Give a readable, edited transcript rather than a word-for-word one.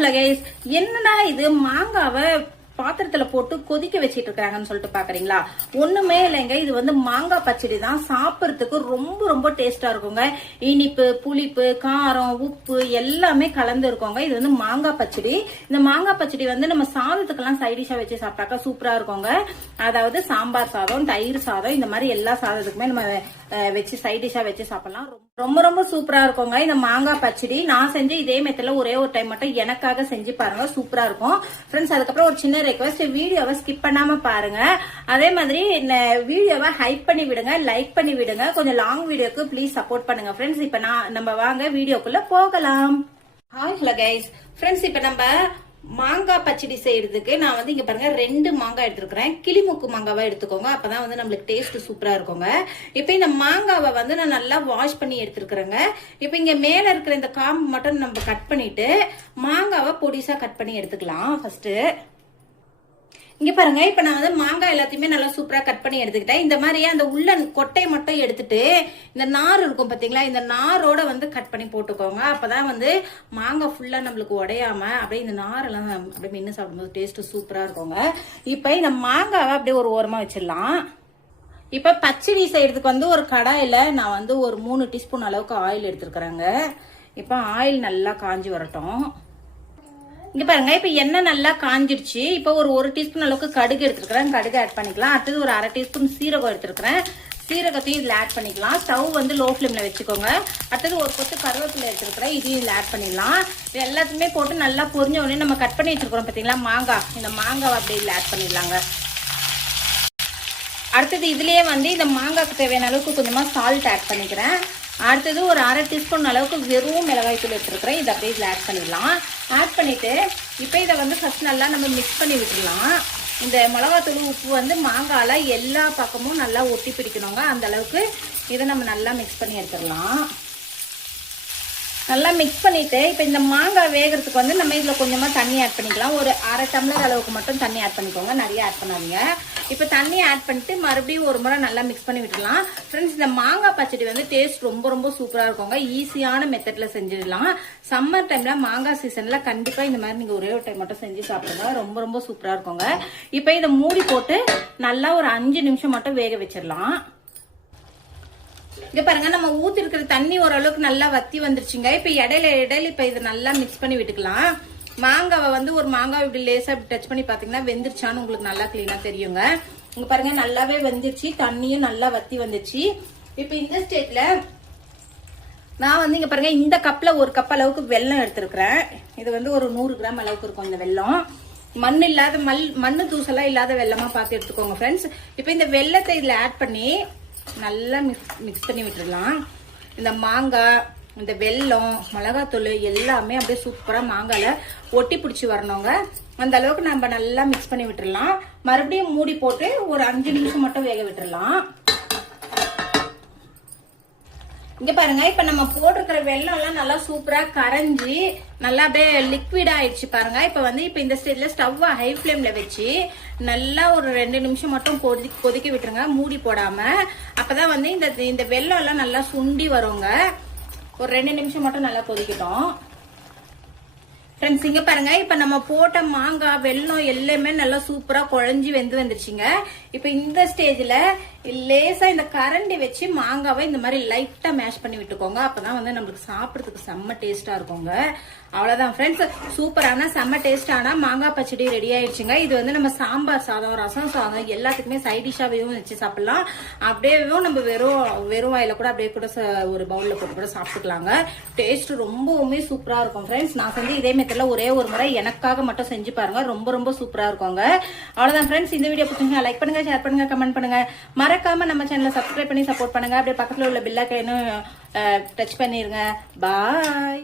Hello guys, என்னடா இது மாங்காவை பாத்திரத்துல போட்டு கொதிக்க வச்சிட்டு இருக்காங்கன்னு சொல்லிட்டு பாக்குறீங்களா? ஒண்ணுமே இல்லைங்க, இது வந்து மாங்காய் பச்சடி தான். சாப்பிடறதுக்கு ரொம்ப ரொம்ப டேஸ்டா இருக்குங்க. இனிப்பு, புளிப்பு, காரம், உப்பு எல்லாமே கலந்து இருக்குங்க. இது வந்து மாங்காய் பச்சடி. இந்த மாங்காய் பச்சடி வந்து நம்ம சாதத்துக்கெல்லாம் சைடிஷா வச்சு சாப்பிட்டாக்கா சூப்பரா இருக்குங்க. அதாவது சாம்பார் சாதம், தயிர் சாதம், இந்த மாதிரி எல்லா சாதத்துக்குமே நம்ம வச்சு சைடிஷா வச்சு சாப்பிடலாம். ரொம்ப ரொம்ப சூப்பரா இருக்குங்க இந்த மாங்காய் பச்சடி. நான் செஞ்சு இதே மெத்தட்ல ஒரே ஒரு டைம் மட்டும் எனக்காக செஞ்சு பாருங்க, சூப்பரா இருக்கும் ஃப்ரெண்ட்ஸ். அதுக்கப்புறம் ஒரு சின்ன ரெக்வஸ்ட், வீடியோவை ஸ்கிப் பண்ணாம பாருங்க. அதே மாதிரி வீடியோவை ஹைப் பண்ணி விடுங்க, லைக் பண்ணி விடுங்க. கொஞ்சம் லாங் வீடியோக்கு ப்ளீஸ் சப்போர்ட் பண்ணுங்க ஃப்ரெண்ட்ஸ். இப்ப நம்ம வாங்க வீடியோக்குள்ள போகலாம். ஹாய் ஹலோ கைஸ் ஃப்ரெண்ட்ஸ், இப்ப நம்ம மாங்காய் பச்சடி செய்யறதுக்கு நான் வந்து இங்க பாருங்க 2 மாங்காய் எடுத்துருக்கிறேன். கிளிமுக்கு மாங்காவா எடுத்துக்கோங்க, அப்பதான் வந்து நம்மளுக்கு டேஸ்ட் சூப்பரா இருக்குங்க. இப்ப இந்த மாங்காவை வந்து நான் நல்லா வாஷ் பண்ணி எடுத்துருக்கிறேங்க. இப்ப இங்க மேல இருக்கிற இந்த காம்பு மட்டும் நம்ம கட் பண்ணிட்டு மாங்காவை பொடிசா கட் பண்ணி எடுத்துக்கலாம். ஃபர்ஸ்ட் இங்க பாருங்க, இப்ப நான் வந்து மாங்காய் எல்லாத்தையுமே நல்லா சூப்பரா கட் பண்ணி எடுத்துக்கிட்டேன். இந்த மாதிரியே அந்த உள்ள கொட்டை மட்டும் எடுத்துட்டு இந்த நார் இருக்கும் பாத்தீங்களா, இந்த நாரோட வந்து கட் பண்ணி போட்டுக்கோங்க. அப்பதான் வந்து மாங்காய் ஃபுல்லா நம்மளுக்கு உடையாம அப்படியே இந்த நாரெல்லாம் அப்படியே மென்னு சாப்பிடும்போது டேஸ்ட் சூப்பரா இருக்குங்க. இப்ப இந்த மாங்காவை அப்படியே ஒரு ஓரமா வச்சிடலாம். இப்ப பச்சடி செய்யறதுக்கு வந்து ஒரு கடாயில நான் வந்து ஒரு 3 டீஸ்பூன் அளவுக்கு ஆயில் எடுத்துருக்கிறேங்க. இப்ப ஆயில் நல்லா காஞ்சி வரட்டும். இங்க பாருங்க, இப்ப எண்ணெய் நல்லா காஞ்சிடுச்சு. இப்ப ஒரு டீஸ்பூன் அளவுக்கு கடுகு எடுத்துருக்கிறேன், கடுகு ஆட் பண்ணிக்கலாம். அடுத்தது ஒரு 1/2 டீஸ்பூன் சீரகம் எடுத்துருக்கிறேன், சீரகத்தையும் இதுல ஆட் பண்ணிக்கலாம். ஸ்டவ் வந்து லோ ஃபிளேம்ல வச்சுக்கோங்க. அடுத்தது ஒரு கொத்து கருவேப்பிலை எடுத்துருக்கிறேன், இதையும் இதுல ஆட் பண்ணிடலாம். இது எல்லாத்தையுமே போட்டு நல்லா பொரிஞ்ச உடனே நம்ம கட் பண்ணி வச்சிருக்கிறோம் பாத்தீங்களா மாங்காய், இந்த மாங்காவை அப்படியே இதுல ஆட் பண்ணிடலாங்க. அடுத்தது இதுலயே வந்து இந்த மாங்காய்க்கு தேவையான அளவுக்கு கொஞ்சமா சால்ட் ஆட் பண்ணிக்கிறேன். அடுத்தது ஒரு 1/2 டீஸ்பூன் அளவுக்கு வெறும் மிளகாய் தூள் எடுத்துருக்கிறேன், இதை அப்படியே இதில் ஆட் பண்ணிடலாம். ஆட் பண்ணிட்டு இப்போ இதை வந்து ஃபர்ஸ்ட் நல்லா நம்ம மிக்ஸ் பண்ணி விட்டுடலாம். இந்த மிளகாத்தூள் உப்பு வந்து மாங்காயில எல்லா பக்கமும் நல்லா ஒட்டி பிடிக்கணுங்க. அந்த அளவுக்கு இதை நம்ம நல்லா மிக்ஸ் பண்ணி எடுத்துடலாம். நல்லா மிக்ஸ் பண்ணிட்டு இப்போ இந்த மாங்காய் வேகிறதுக்கு வந்து நம்ம இதில் கொஞ்சமாக தண்ணி ஆட் பண்ணிக்கலாம். ஒரு 1/2 டம்ளர் அளவுக்கு மட்டும் தண்ணி ஆட் பண்ணிக்கோங்க, நிறைய ஆட் பண்ணாதீங்க. இப்போ தண்ணி ஆட் பண்ணிட்டு மறுபடியும் ஒரு முறை நல்லா மிக்ஸ் பண்ணி விட்டுடலாம். ஃப்ரெண்ட்ஸ், இந்த மாங்காய் பச்சடி வந்து டேஸ்ட் ரொம்ப ரொம்ப சூப்பராக இருக்குங்க. ஈஸியான மெத்தட்ல செஞ்சிடலாம். சம்மர் டைம்ல மாங்காய் சீசன்ல கண்டிப்பா இந்த மாதிரி நீங்க ஒரே ஒரு டைம் மட்டும் செஞ்சு சாப்பிடுங்க, ரொம்ப ரொம்ப சூப்பரா இருக்குங்க. இப்போ இதை மூடி போட்டு நல்லா ஒரு 5 நிமிஷம் மட்டும் வேக வச்சிடலாம். இங்க பாருங்க, நம்ம ஊத்தி இருக்கிற தண்ணி ஓரளவுக்கு நல்லா வத்தி வந்துருச்சுங்க. இப்ப இடையில இப்ப இதை நல்லா மிக்ஸ் பண்ணி விட்டுக்கலாம். மாங்காவை வந்து ஒரு மாங்காய் இப்படி லேசா டச் பண்ணி பாத்தீங்கன்னா வெந்துருச்சான்னு உங்களுக்கு நல்லா கிளீனா தெரியுங்க. இங்க பாருங்க, நல்லாவே வெந்துருச்சு, தண்ணியும் நல்லா வத்தி வந்துச்சு. இப்ப இந்த ஸ்டேட்ல நான் வந்து இங்க பாருங்க, இந்த கப்ல ஒரு கப் அளவுக்கு வெல்லம் எடுத்திருக்கிறேன். இது வந்து ஒரு 100 கிராம் அளவுக்கு இருக்கும் இந்த வெல்லம். மண் இல்லாத மண்ணு தூசெல்லாம் இல்லாத வெல்லமா பார்த்து எடுத்துக்கோங்க ஃப்ரெண்ட்ஸ். இப்ப இந்த வெல்லத்தை இதுல ஆட் பண்ணி நல்லா மிக்ஸ் பண்ணி விட்டுடலாம். இந்த மாங்காய், இந்த வெல்லம், மிளகாத்தூள் எல்லாமே அப்படியே சூப்பரா மாங்காயில ஒட்டி பிடிச்சி வரணுங்க. அந்த அளவுக்கு நம்ம நல்லா மிக்ஸ் பண்ணி விட்டுடலாம். மறுபடியும் மூடி போட்டு ஒரு 5 நிமிஷம் மட்டும் வேக விட்டுடலாம். இங்க பாருங்க, இப்ப நம்ம போட்டிருக்கிற வெல்லம் எல்லாம் நல்லா சூப்பரா கரைஞ்சி நல்லா அப்படியே லிக்விட் ஆயிடுச்சு பாருங்க. இப்ப இந்த ஸ்டேஜ்ல ஸ்டவ் ஹை ஃபிளேம்ல வச்சு நல்லா ஒரு 2 நிமிஷம் மட்டும் கொதிக்க விட்டுருங்க, மூடி போடாம. அப்பதான் வந்து இந்த வெல்லம் எல்லாம் நல்லா சுண்டி வருங்க. ஒரு 2 நிமிஷம் மட்டும் நல்லா கொதிக்கட்டும் ஃப்ரெண்ட்ஸ். இங்க பாருங்க, இப்ப நம்ம போட்ட மாங்காய் வெல்லம் எல்லாமே நல்லா சூப்பரா குழஞ்சி வெந்து வந்துருச்சுங்க. இப்ப இந்த ஸ்டேஜ்ல லேசா இந்த கரண்டி வச்சு மாங்காவை இந்த மாதிரி லைட்டா மேஷ் பண்ணி விட்டுக்கோங்க. அப்பதான் வந்து நம்மளுக்கு சாப்பிடறதுக்கு செம்ம டேஸ்டா இருக்குங்க. அவ்வளவுதான் ஃப்ரெண்ட்ஸ், சூப்பரான செம்ம டேஸ்டான மாங்காய் பச்சடி ரெடி ஆயிடுச்சுங்க. இது வந்து நம்ம சாம்பார் சாதம், ரசம் சாதம் எல்லாத்துக்குமே சைட் டிஷ்ஷாவும் வச்சு சாப்பிடலாம். அப்படியேவும் நம்ம வெறும் வாயில கூட அப்படியே கூட ஒரு பவுல்ல போட்டு கூட சாப்பிட்டுக்கலாங்க. டேஸ்ட் ரொம்பவுமே சூப்பரா இருக்கும் ஃப்ரெண்ட்ஸ். நான் வந்து இதே மெத்தட்ல ஒரே ஒரு முறை எனக்காக மட்டும் செஞ்சு பாருங்க, ரொம்ப ரொம்ப சூப்பரா இருக்குங்க. அவ்வளவுதான் ஃப்ரெண்ட்ஸ், இந்த வீடியோ பிடிச்சிருந்தா லைக் பண்ணுங்க, ஷேர் பண்ணுங்க, கமெண்ட் பண்ணுங்க. மறக்காம நம்ம சேனலை சப்ஸ்கிரைப் பண்ணி சப்போர்ட் பண்ணுங்க. அப்படியே பக்கத்துல உள்ள பெல் ஐகானையும் டச் பண்ணிருங்க. பாய்.